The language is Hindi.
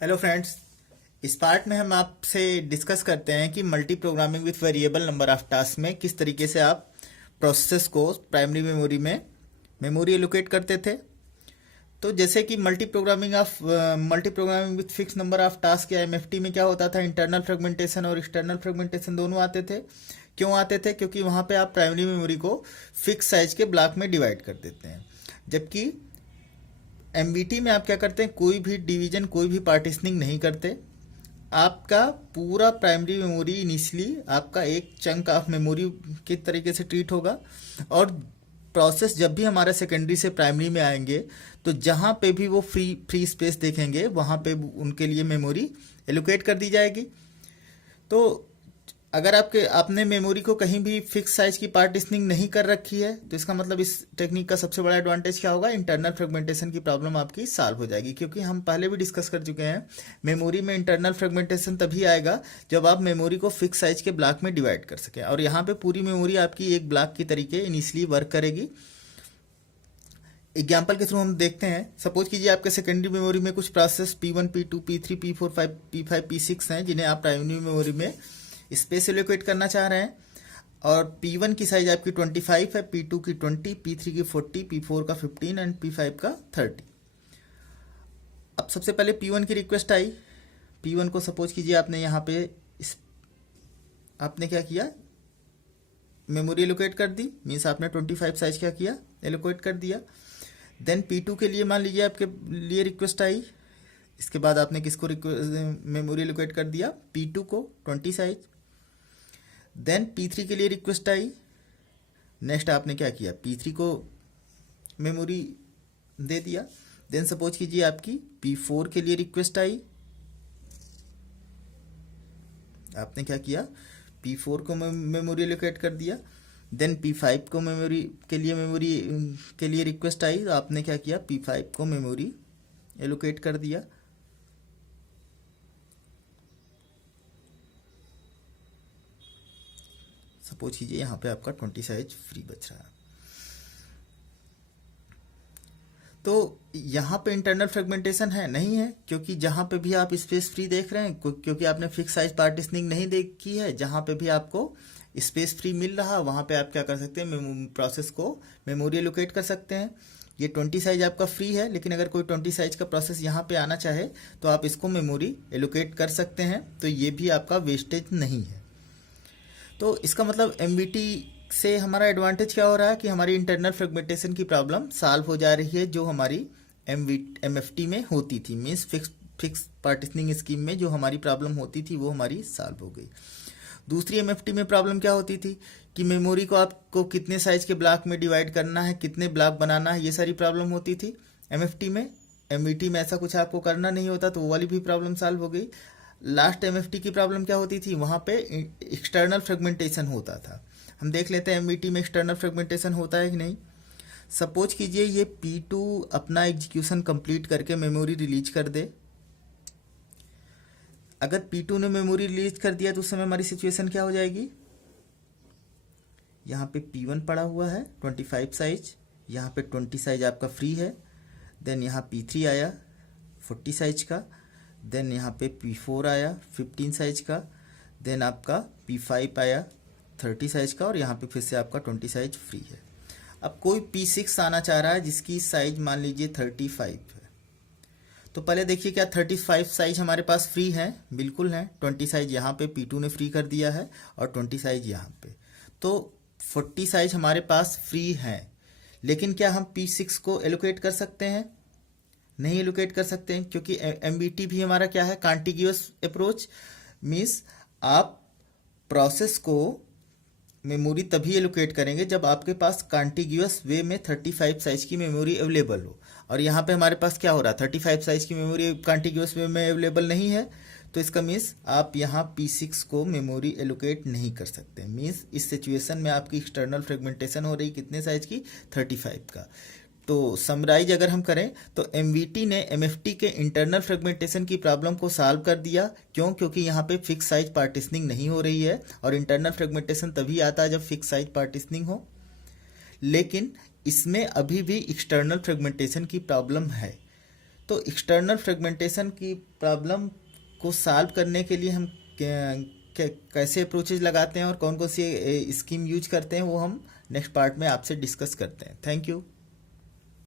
Hello friends. इस पार्ट में हम आपसे डिस्कस करते हैं कि multi programming with variable number of task में किस तरीके से आप प्रोसेस को प्राइमरी मेमोरी में मेमोरी एलोकेट करते थे। तो जैसे कि multi programming with fix number of task या एमएफटी में क्या होता था, इंटरनल फ्रेगमेंटेशन और एक्सटर्नल फ्रेगमेंटेशन दोनों आते थे। क्यों आते थे? क्योंकि वहाँ पे आप प्राइमरी मेमोरी को फिक्स साइज के ब्लॉक में डिवाइड कर देते हैं, जबकि एमवीटी में आप क्या करते हैं, कोई भी डिवीजन कोई भी पार्टीशनिंग नहीं करते। आपका पूरा प्राइमरी मेमोरी इनिशियली आपका एक चंक ऑफ मेमोरी के तरीके से ट्रीट होगा, और प्रोसेस जब भी हमारा सेकेंडरी से प्राइमरी में आएंगे तो जहाँ पे भी वो फ्री स्पेस देखेंगे वहाँ पे उनके लिए मेमोरी एलोकेट कर दी जाएगी। तो अगर आपने मेमोरी को कहीं भी फिक्स साइज की पार्टीशनिंग नहीं कर रखी है तो इसका मतलब इस टेक्निक का सबसे बड़ा एडवांटेज क्या होगा, इंटरनल फ्रेगमेंटेशन की प्रॉब्लम आपकी सॉल्व हो जाएगी। क्योंकि हम पहले भी डिस्कस कर चुके हैं, मेमोरी में इंटरनल फ्रेगमेंटेशन तभी आएगा जब आप मेमोरी को फिक्स साइज के ब्लॉक में डिवाइड कर सकें, और यहाँ पे पूरी मेमोरी आपकी एक ब्लॉक की तरीके इनिशियली वर्क करेगी। एग्जाम्पल के थ्रू हम देखते हैं। सपोज कीजिए आपके सेकेंडरी मेमोरी में कुछ process P1, P2, P3, P4, P5, P6 हैं, जिन्हें आप प्राइमरी मेमोरी में स्पेस एलोकेट करना चाह रहे हैं। और P1 की साइज आपकी 25 है, P2 की 20, P3 की 40, P4 का 15 एंड P5 का 30। अब सबसे पहले P1 की रिक्वेस्ट आई। P1 को सपोज कीजिए आपने यहाँ पे आपने क्या किया, मेमोरी एलोकेट कर दी, मीन्स आपने 25 साइज क्या किया, एलोकेट कर दिया। देन P2 के लिए मान लीजिए आपके लिए रिक्वेस्ट आई। इसके बाद आपने किसको मेमोरी एलोकेट कर दिया, P2 को 20 साइज। देन P3 के लिए रिक्वेस्ट आई। नेक्स्ट आपने क्या किया, P3 को मेमोरी दे दिया। देन सपोज कीजिए आपकी P4 के लिए रिक्वेस्ट आई। आपने क्या किया, P4 को मेमोरी एलोकेट कर दिया। देन P5 को मेमोरी के लिए रिक्वेस्ट आई, तो आपने क्या किया, P5 को मेमोरी एलोकेट कर दिया। सपोज कीजिए यहाँ पे आपका 20 साइज फ्री बच रहा है। तो यहाँ पे इंटरनल फ्रेगमेंटेशन है नहीं है, क्योंकि जहाँ पे भी आप स्पेस फ्री देख रहे हैं, क्योंकि आपने फिक्स साइज पार्टीशनिंग नहीं देखी है, जहाँ पे भी आपको स्पेस फ्री मिल रहा वहाँ पे आप क्या कर सकते हैं, प्रोसेस को मेमोरी एलोकेट कर सकते हैं। ये 20 साइज आपका फ्री है, लेकिन अगर कोई 20 साइज का प्रोसेस यहाँ पे आना चाहे तो आप इसको मेमोरी एलोकेट कर सकते हैं। तो ये भी आपका वेस्टेज नहीं है। तो इसका मतलब एमवीटी से हमारा एडवांटेज क्या हो रहा है कि हमारी इंटरनल फ्रेगमेंटेशन की प्रॉब्लम सॉल्व हो जा रही है, जो हमारी एमएफटी में होती थी। मीन्स फिक्स पार्टीशनिंग स्कीम में जो हमारी प्रॉब्लम होती थी वो हमारी सॉल्व हो गई। दूसरी एमएफटी में प्रॉब्लम क्या होती थी कि मेमोरी को आपको कितने साइज के ब्लॉक में डिवाइड करना है, कितने ब्लॉक बनाना है, ये सारी प्रॉब्लम होती थी एमएफटी में। एमवीटी में ऐसा कुछ आपको करना नहीं होता, तो वो वाली भी प्रॉब्लम सॉल्व हो गई। लास्ट एमएफटी की प्रॉब्लम क्या होती थी, वहाँ पे एक्सटर्नल फ्रेगमेंटेशन होता था। हम देख लेते हैं एमवीटी में एक्सटर्नल फ्रेगमेंटेशन होता है कि नहीं। सपोज कीजिए ये P2 अपना एग्जीक्यूशन कंप्लीट करके मेमोरी रिलीज कर दे। अगर P2 ने मेमोरी रिलीज कर दिया तो उस समय हमारी सिचुएशन क्या हो जाएगी, यहाँ पे P1 पड़ा हुआ है 25 साइज, यहाँ पे 20 साइज आपका फ्री है। देन यहाँ P3 आया 40 साइज का। देन यहाँ पे P4 आया 15 साइज का। देन आपका P5 आया 30 साइज का, और यहाँ पे फिर से आपका 20 साइज फ्री है। अब कोई P6 आना चाह रहा है जिसकी साइज मान लीजिए 35 है। तो पहले देखिए क्या 35 साइज हमारे पास फ्री है, बिल्कुल है। 20 साइज यहाँ पे P2 ने फ्री कर दिया है और 20 साइज यहाँ पे, तो 40 साइज हमारे पास फ्री है। लेकिन क्या हम P6 को एलोकेट कर सकते हैं? नहीं एलोकेट कर सकते हैं, क्योंकि एमबीटी भी हमारा क्या है, कॉन्टिग्यूअस अप्रोच। मीन्स आप प्रोसेस को मेमोरी तभी एलोकेट करेंगे जब आपके पास कॉन्टिग्यूअस वे में 35 साइज की मेमोरी अवेलेबल हो। और यहाँ पे हमारे पास क्या हो रहा है, 35 साइज की मेमोरी कॉन्टिग्यूअस वे में अवेलेबल नहीं है। तो इसका मीन्स आप यहाँ P6 को मेमोरी एलोकेट नहीं कर सकते। मीन्स इस सिचुएशन में आपकी एक्सटर्नल फ्रेगमेंटेशन हो रही कितने साइज की, 35 का। तो समराइज अगर हम करें तो एमवीटी ने एमएफटी के इंटरनल फ्रेगमेंटेशन की प्रॉब्लम को सॉल्व कर दिया। क्यों? क्योंकि यहाँ पे फिक्स साइज पार्टीशनिंग नहीं हो रही है, और इंटरनल फ्रेगमेंटेशन तभी आता है जब फिक्स साइज पार्टीशनिंग हो। लेकिन इसमें अभी भी एक्सटर्नल फ्रेगमेंटेशन की प्रॉब्लम है। तो एक्सटर्नल फ्रेगमेंटेशन की प्रॉब्लम को सॉल्व करने के लिए हम कैसे अप्रोचेज लगाते हैं और कौन कौन सी स्कीम यूज करते हैं, वो हम नेक्स्ट पार्ट में आपसे डिस्कस करते हैं। Thank you.